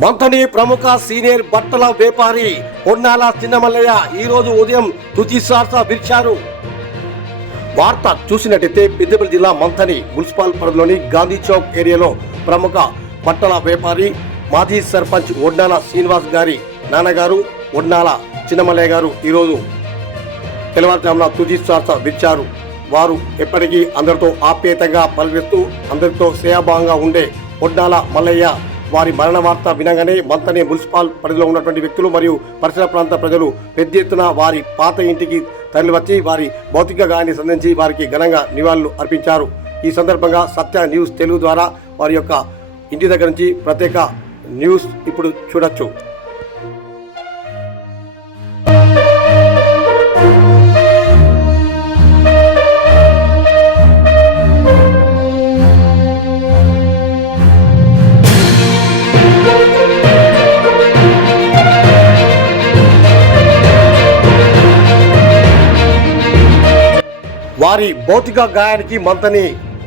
మంథని ప్రముఖ సీనియర్ బట్టల వ్యాపారి పొన్నాల చిన్నమల్లయ్య ఈ రోజు ఉదయం తుదిశ్వాస విరిచారు. వార్త చూసినట్టయితే పెద్దపల్లి జిల్లా మంథని మున్సిపల్ పరిధిలోని గాంధీ చౌక్ ఏరియాలో ప్రముఖ బట్టల వ్యాపారి మాజీ సర్పంచ్ ఒడ్నాల శ్రీనివాస్ గారి నాన్నగారు ఒడ్నాల చిన్నమల్లయ్య గారు ఈరోజు తెల్లవారుజామున తుదిశ్వాస విరిచారు. వారు ఎప్పటికీ అందరితో ఆప్యాయతంగా పలకరిస్తూ అందరితో సేవాభావంగా ఉండే ఒడ్నాల మల్లయ్య వారి మరణ వార్త వినగానే మంతనే మున్సిపల్ పరిధిలో ఉన్నటువంటి వ్యక్తులు మరియు పరిసర ప్రాంత ప్రజలు పెద్ద ఎత్తున వారి పాత ఇంటికి తరలివచ్చి వారి భౌతిక గాయాన్ని సంధించి వారికి ఘనంగా నివాళులు అర్పించారు. ఈ సందర్భంగా సత్య న్యూస్ తెలుగు ద్వారా వారి యొక్క ఇంటి దగ్గర నుంచి ప్రత్యేక న్యూస్ ఇప్పుడు చూడొచ్చు. వారి భౌతిక గాయానికి మంతని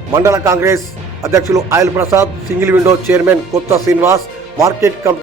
మండల కాంగ్రెస్ అధ్యక్షులు oil Prasad single window chairman Kotha Srinivas market committee